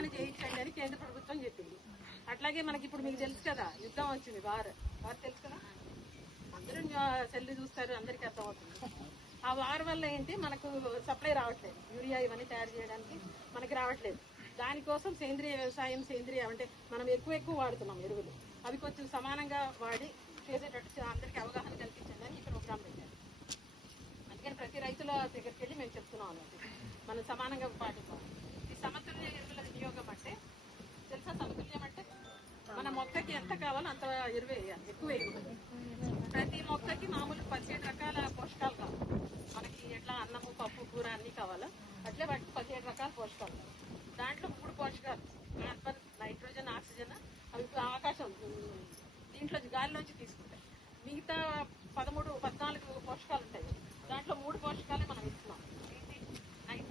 అవగాహన చేయించండి అని కేంద్ర ప్రభుత్వం చెప్పింది. అట్లాగే మనకి ఇప్పుడు మీకు తెలుసు కదా, యుద్ధం వచ్చింది, వారు తెలుసు కదా, అందరూ సెల్లు చూస్తారు, అందరికీ అర్థమవుతుంది. ఆ వార్ వల్ల ఏంటి, మనకు సప్లై రావట్లేదు, యూరియా ఇవన్నీ తయారు చేయడానికి మనకి రావట్లేదు. దానికోసం సేంద్రియ వ్యవసాయం, అంటే మనం ఎక్కువ వాడుతున్నాం ఎరువులు, అవి కొంచెం సమానంగా వాడి చేసేటట్టు అందరికీ అవగాహన కల్పించండి అని ఈ ప్రోగ్రాం పెట్టారు. అందుకని ప్రతి రైతుల దగ్గరికి వెళ్ళి మేము చెప్తున్నాం అన్నట్టు మనం సమానంగా పాటిస్తాం. ఈ సమతుల్య ఎరువుల వినియోగం అంటే తెలుసా? సమతుల్యం అంటే మన మొక్కకి ఎంత కావాలో అంత ఎరువు వేయాలి, ఎక్కువ వేయాలి. ప్రతి మొక్కకి మామూలు 17 రకాల పోషకాలు కావాలి. మనకి ఎట్లా అన్నము, పప్పు, కూర అన్నీ కావాలో అట్లే వాటికి 17 రకాల పోషకాలు కావాలి. దాంట్లో 3 పోషకాలు కార్బన్, నైట్రోజన్, ఆక్సిజన్, అవి ఆకాశం దీంట్లో గాలిలోంచి తీసుకుంటాయి. మిగతా 13, 14 పోషకాలు ఉంటాయి. దాంట్లో 3 పోషకాలే మనం ఇస్తున్నాం.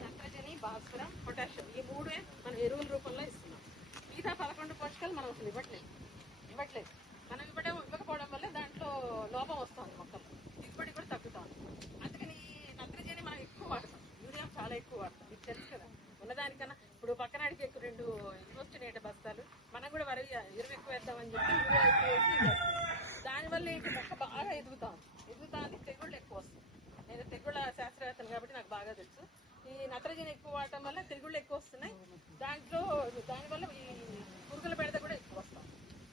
నత్రజని, భాస్వరం, పొటాషియం, ఈ 3 మనం ఎరువుల రూపంలో ఇస్తున్నాం. మిగతా 11 పోషకాలు మనం అసలు ఇవ్వట్లేదు. మనం ఇవ్వకపోవడం వల్ల దాంట్లో లోపం వస్తుంది, మొక్కలు దిగుబడి కూడా తగ్గుతుంది. అందుకని ఈ నత్రజని మనం ఎక్కువ వాడతాం, యూరియా చాలా ఎక్కువ వాడతాం. మీకు తెలుసు కదా, ఉన్నదానికన్నా ఇప్పుడు పక్కనాడికి 2 వచ్చినాయి బస్తాలు, మనం కూడా ఎరువు ఎక్కువ వేద్దామని చెప్పి యూరియా ఎక్కువ వేసి దానివల్ల ఏంటి, మొక్క బాగా ఎదుగుతుంది, తెగుళ్ళు ఎక్కువ వస్తుంది. నేను తెగుళ్ళ శాస్త్రవేత్తను కాబట్టి నాకు బాగా తెలుసు. ఈ నత్రజని ఎక్కువ వాడటం వల్ల తెగుళ్ళు ఎక్కువ వస్తున్నాయి. దానివల్ల ఈ పురుగుల బెడద కూడా ఎక్కువ వస్తాం.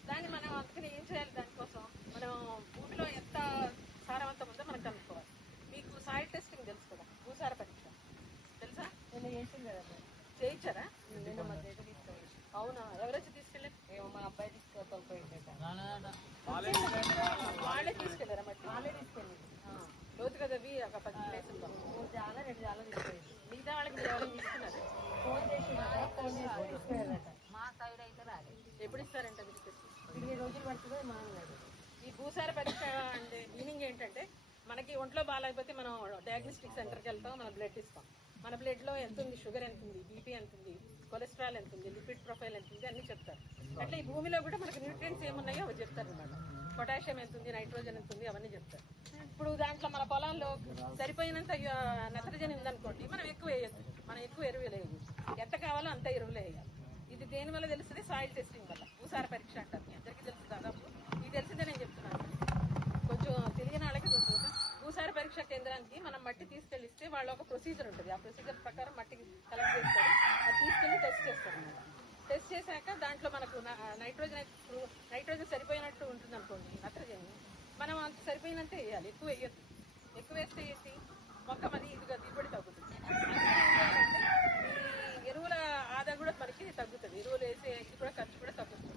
దాన్ని మనం అందుకని ఏం చేయాలి, దానికోసం మనం భూమిలో ఎంత సారవంతం ఉందో మనం కనుక్కోవాలి. మీకు సాయిల్ టెస్టింగ్ తెలుసు కదా, భూసార పరీక్ష తెలుసా? నేను చేసింది కదా, చేయించారా? నేను మా దగ్గర తీసుకెళ్ళి. అవునా, ఎవరొచ్చి తీసుకెళ్ళారు? ఏమో మా అబ్బాయి తీసుకెళ్తారు, వాళ్ళే తీసుకెళ్ళారా? మట్టి వాళ్ళే తీసుకెళ్ళి లోతు కదా, ఒక 10 ప్లేసుల్లో 2 జాల తీసుకెళ్ళి. మిగతా వాళ్ళకి మీరు ఎవరైనా తీసుకున్నారు? ఫోన్ చేసి మా సైడ్ అయితే రాలేదు. ఎప్పుడు ఇస్తారంట మీకు? 20 రోజులు పడుతుందో మా అన్నాడు. ఈ భూసార పరీక్ష అంటే మీనింగ్ ఏంటంటే, మనకి ఒంట్లో బాగాలేకపోతే మనం డయాగ్నోస్టిక్ సెంటర్కి వెళ్తాం, మనం బ్లడ్ ఇస్తాం. మన బ్లడ్లో ఎంత ఉంది, షుగర్ ఎంత ఉంది, బీపీ ఎంత ఉంది, కొలెస్ట్రాల్ ఎంత ఉంది, లిపిడ్ ప్రొఫైల్ ఎంత ఉంది అన్నీ చెప్తారు. అట్లా ఈ భూమిలో కూడా మనకు న్యూట్రియంట్స్ ఏమున్నాయో అవి చెప్తారు అనమాట. పొటాషియం ఎంత ఉంది, నైట్రోజన్ ఎంత ఉంది, అవన్నీ చెప్తారు. ఇప్పుడు దాంట్లో మన పొలాల్లో సరిపోయినంత నత్రజని ఉందనుకోండి, మనం ఎక్కువ వేయద్దు, మనం ఎక్కువ ఎరువులు వేయదు, ఎంత కావాలో అంత ఎరువులు వేయాలి. ఇది దేని వల్ల తెలుస్తుంది? సాయిల్ టెస్టింగ్ వల్ల. భూసార పరీక్ష అంటారు, మీ అందరికీ తెలుసు దాదాపు. ఇది తెలిసిందే నేను చెప్తున్నాను, కొంచెం తెలియని వాళ్ళకి కొంచెం. భూసార పరీక్ష కేంద్రానికి మనం మట్టి తీసుకెళ్ళిస్తే వాళ్ళ ఒక ప్రొసీజర్ ఉంటుంది, ఆ ప్రొసీజర్ ప్రకారం మట్టి కలెక్ట్ చేస్తారు, అది తీసుకెళ్ళి టెస్ట్ చేస్తారు అన్నమాట. టెస్ట్ చేశాక దాంట్లో మనకు నైట్రోజన్ సరిపోయినట్టు ఉంటుంది అనుకోండి, నత్రజని మనం అంత సరిపోయినంత వేయాలి, ఎక్కువ వేయద్దు. ఎక్కువ వేస్తే ఏంటి, మొక్క మరి ఇదిగా దిగుబడి తగ్గుతుంది. ఈ ఎరువుల ఆదా కూడా మనకి తగ్గుతుంది, ఎరువులు వేసే ఇది కూడా ఖర్చు కూడా తగ్గుతుంది.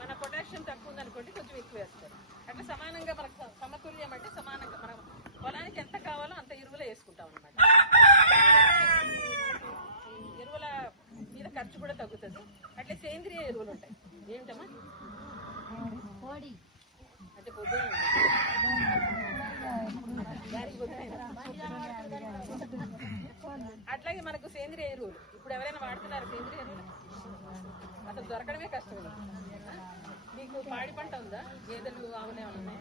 మన పొటాషియం తక్కువ ఉందనుకోండి, కొంచెం ఎక్కువ వేస్తారు. అట్లా సమానంగా మనకు సమతుల్యం అంటే సమానంగా మనం పొలానికి ఎంత కావాలో అంత ఎరువులు వేసుకుంటాం అనమాట. ఎరువుల మీద ఖర్చు కూడా తగ్గుతుంది. అట్లా సేంద్రియ ఎరువులు ఉంటాయి, ఏమిటమ్మా అంటే పొద్దున అట్లాగే మనకు సేంద్రియ ఎరువులు ఇప్పుడు ఎవరైనా వాడుతున్నారు? సేంద్రియ ఎరువులు అసలు దొరకడమే కష్టం. మీకు పాడి పంట ఉందా? గేదెలు, ఆవులు ఏమన్నా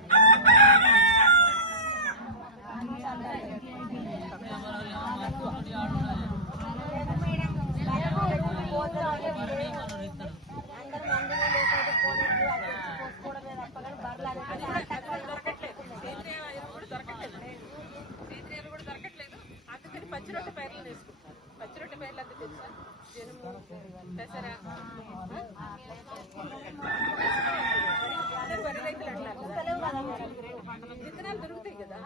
దొరకట్లేదు. అందుకని పచ్చి రొట్టె పైర్లు వేసుకుంటున్నారు. పచ్చి రొట్టె పైర్లు అంతా తెలుసా? జనుము, పెసర, అందరూ వరి రైతులు అంటారు. విత్తనాలు దొరుకుతాయి కదా.